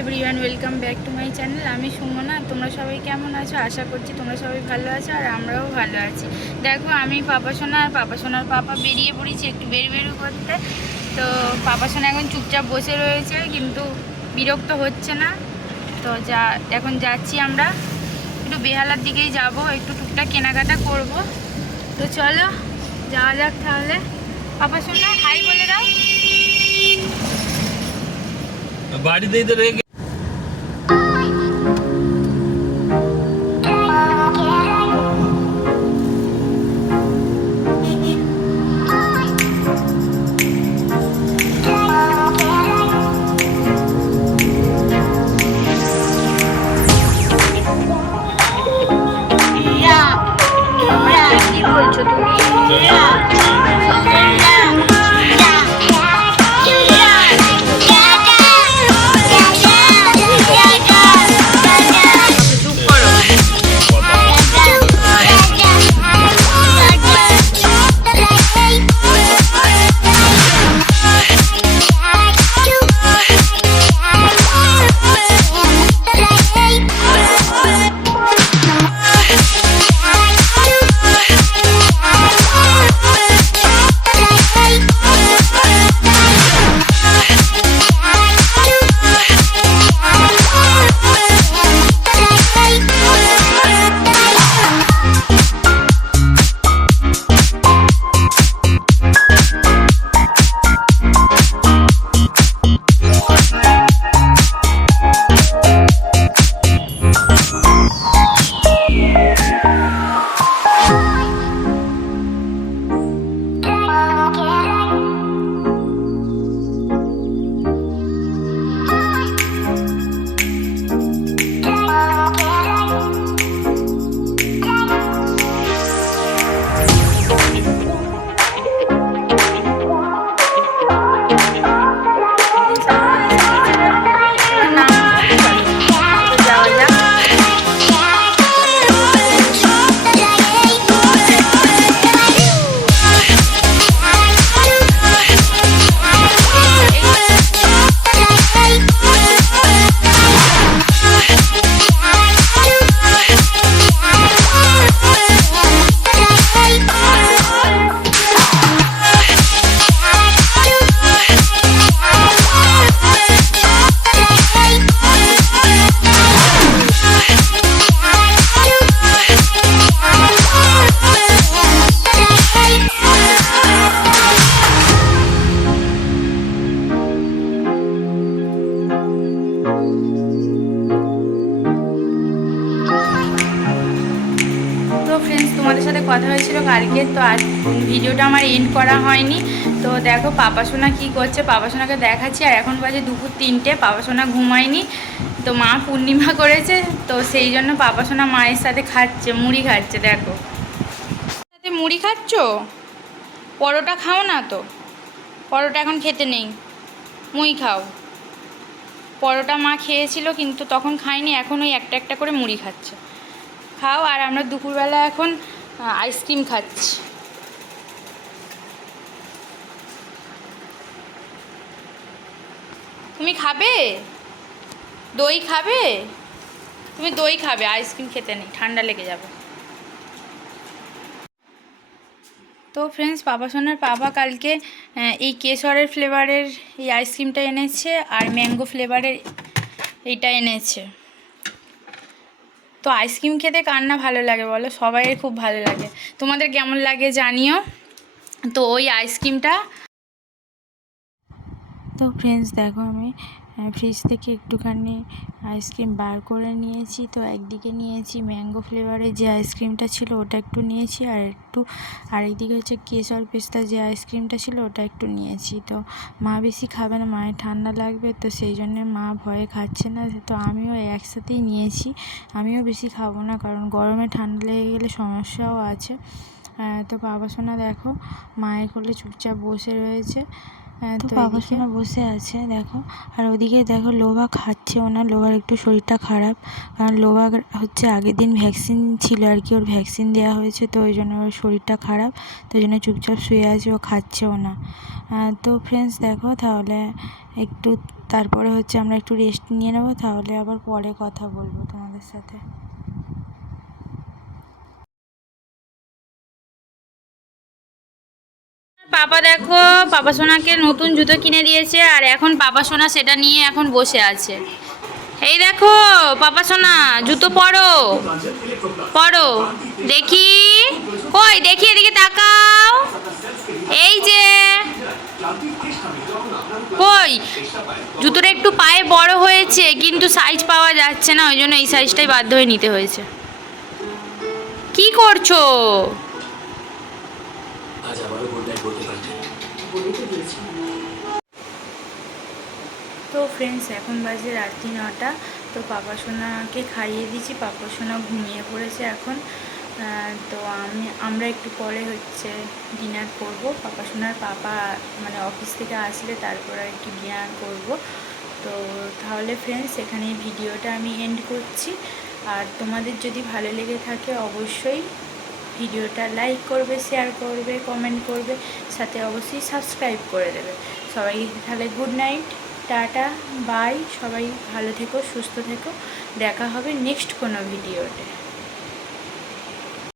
Everyone welcome back to my channel আমি সুমনা, তোমরা সবাই কেমন আছো? আশা করছি তোমরা সবাই ভালো আছো আর আমরাও ভালো আছি। দেখো, আমি পাপা সোনা আর পাপা সোনার পাপা বেরিয়ে পড়েছি একটু বের বেরু করতে। তো পাপা সোনা এখন চুপচাপ বসে রয়েছে, কিন্তু বিরক্ত হচ্ছে না। তো যা, এখন যাচ্ছি আমরা। একটু বেহালার দিকেই যাব, একটু টুকটাক কেনাকাটা করব। তো চলো, যাওয়া যাক তাহলে। পাপা সোনা হাই বলে দাও। বাড়িতেই তো রেখে কথা হয়েছিল কালকে, তো আর ভিডিওটা আমার এন্ড করা হয়নি। তো দেখো পাপা সোনা কী করছে, পাপা সোনাকে দেখাচ্ছি, আর এখন বাজে দুপুর তিনটে, পাপা সোনা ঘুমায়নি। তো মা পূর্ণিমা করেছে, তো সেই জন্য পাপা সোনা মায়ের সাথে খাচ্ছে, মুড়ি খাচ্ছে, দেখো। সাথে মুড়ি খাচ্ছ? পরোটা খাও না তো। পরোটা এখন খেতে নেই মুই খাও। পরোটা মা খেয়েছিল, কিন্তু তখন খাইনি এখন ওই একটা একটা করে মুড়ি খাচ্ছে। খাও, আর আমরা দুপুরবেলা এখন আইসক্রিম খাচ্ছি। তুমি খাবে? দই খাবে? তুমি দই খাবে আইসক্রিম খেতে নেই, ঠান্ডা লেগে যাবে। তো ফ্রেন্ডস পাপা সোনার পাপা কালকে এই কেশরের ফ্লেভারের এই আইসক্রিমটা এনেছে, আর ম্যাঙ্গো ফ্লেভারের এইটা এনেছে। তো আইসক্রিম খেতে কার না ভালো লাগে বলো? সবাইয়ের খুব ভালো লাগে। তোমাদের কেমন লাগে জানিও। তো ওই আইসক্রিমটা তো ফ্রেন্ডস দেখো আমি ফ্রিজ থেকে একটুখানি আইসক্রিম বার করে নিয়েছি। তো একদিকে নিয়েছি ম্যাঙ্গো ফ্লেভারের যে আইসক্রিমটা ছিল, ওটা একটু নিয়েছি। আর একটু আরেকদিকে হচ্ছে কেশর পেস্তা যে আইসক্রিমটা ছিল, ওটা একটু নিয়েছি। তো মা বেশি খাবে না, মায়ের ঠান্ডা লাগবে, তো সেই জন্যে মা ভয়ে খাচ্ছে না। তো আমিও একসাথেই নিয়েছি। আমিও বেশি খাব না, কারণ গরমে ঠান্ডা লেগে গেলে সমস্যাও আছে। তো বাবা সোনা দেখো, মায়ের কোলে চুপচাপ বসে রয়েছে। হ্যাঁ, তো বাবাসোনা বসে আছে দেখো। আর ওদিকে দেখো লোভা খাচ্ছে ওনার লোভার একটু শরীরটা খারাপ। কারণ লোভা হচ্ছে আগের দিন ভ্যাকসিন ছিল আর কি ওর ভ্যাকসিন দেওয়া হয়েছে তো ওই জন্য ওর শরীরটা খারাপ। তো ওই জন্য চুপচাপ শুয়ে আছে ও খাচ্ছেও না। তো ফ্রেন্ডস দেখো তাহলে একটু তারপরে হচ্ছে আমরা একটু রেস্ট নিয়ে নেব তাহলে আবার পরে কথা বলব তোমাদের সাথে। পাপা দেখো পাপা সোনাকে নতুন জুতো কিনে দিয়েছে আর এখন পাপা সোনা সেটা নিয়ে এখন বসে আছে। এই দেখো পাপা সোনা, জুতো পরো। পরো। দেখি। কই? দেখি, এদিকে তাকাও। এই যে। কই? জুতোটা একটু পায়ে বড় হয়েছে, কিন্তু সাইজ পাওয়া যাচ্ছে না, ওই জন্য এই সাইজটাই বাধ্য হয়ে নিতে হয়েছে। কি করছ? তো ফ্রেন্ডস এখন বাজে রাত্রি নটা তো পাপা সোনাকে খাইয়ে দিয়েছি। পাপা সোনা ঘুমিয়ে পড়েছে এখন। তো আমি, আমরা একটু পরে হচ্ছে ডিনার করব। পাপা সোনার পাপা মানে অফিস থেকে আসলে তারপরে একটু ডিনার করব। তো তাহলে ফ্রেন্ডস এখানে ভিডিওটা আমি এন্ড করছি। আর তোমাদের যদি ভালো লেগে থাকে, অবশ্যই ভিডিওটা লাইক করবে শেয়ার করবে কমেন্ট করবে, সাথে অবশ্যই সাবস্ক্রাইব করে দেবে। সবাই তাহলে গুড নাইট টাটা বাই সবাই ভালো থেকো, সুস্থ থেকো। দেখা হবে নেক্সট কোনো ভিডিওতে